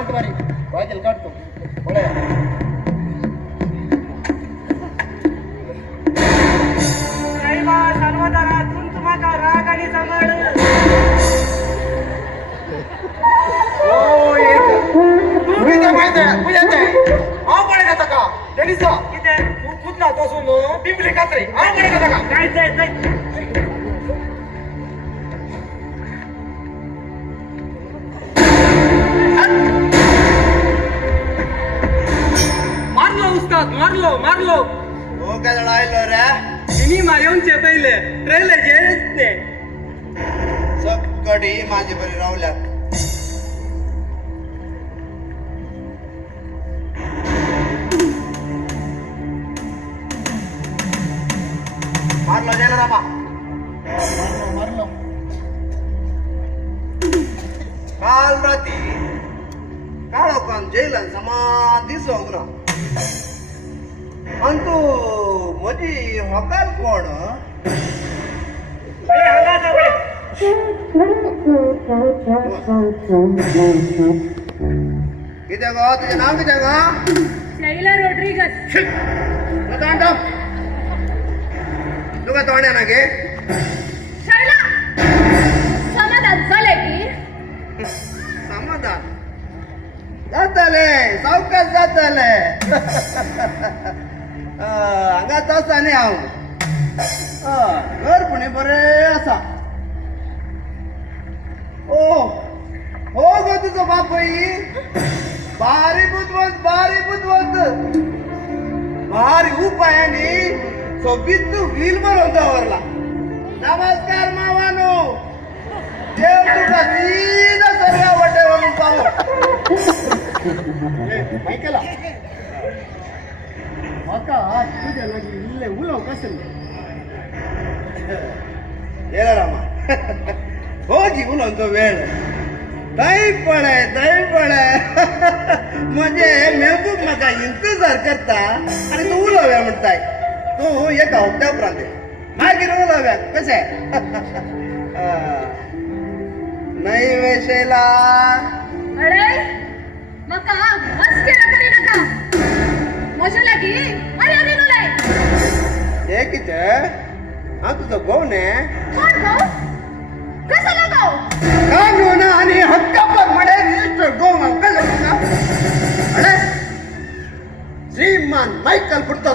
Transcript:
उलट बारी वाजेल काढतो बोला सर्वदारातून तुम्हाला राग आणि सांभाळ माहित आहे तू येत आहे पडे जाता का त्यांनी किती तू कुठला तो सोनो पिंपरी कात्रे पडे जाता का काय जायचं मारलो उस्ताद मारलो मारलो हो काय लढायलो रे तिने मारेऊनचे पहिले ट्रेल जेच ते सकडी माझे बरे रावल्यात मारलो जय रामा मारलो काल राती काळोखान जैलान समाधी सोंगरा आणि तू मधी हकाल कोण किती गो तुझे नाव किती गो शैला रोड्रिगस तुका तोंड्या ना गे शैला समाधान झाले की समाधान जातले सावकाश जातले हांगा तसा न्ही हांव घर पुणे बरे आसा ओ हो गो तुजो बापई भारी बुद्धवंत भारी उपायांनी सोबीत तू व्हील भरून दवरला नमस्कार मावानो देव तुका सीधा सर्व्या वाटेवरून पावो ऐकला म्हाका तुझ्या लागी इल्ले उलोव कसले येला रामा हो जी उलोवचो वेळ थंय पळय म्हणजे मेहबूब म्हाका इंतजार करता आनी तूं उलोवया म्हणटाय तूं एका हप्त्या उपरांत मागीर उलोवया कशें नाही वे शैला अरे मका मस्करा करी नका म्हजे लागी मर्यादे नुलाय हे कितें हांव तुजो घोव न्ही कोण गो कसलो गो कानून आणि हक्कापर म्हणे रजिस्टर घोव हांव कसो अरे श्रीमान मायकल पुरतो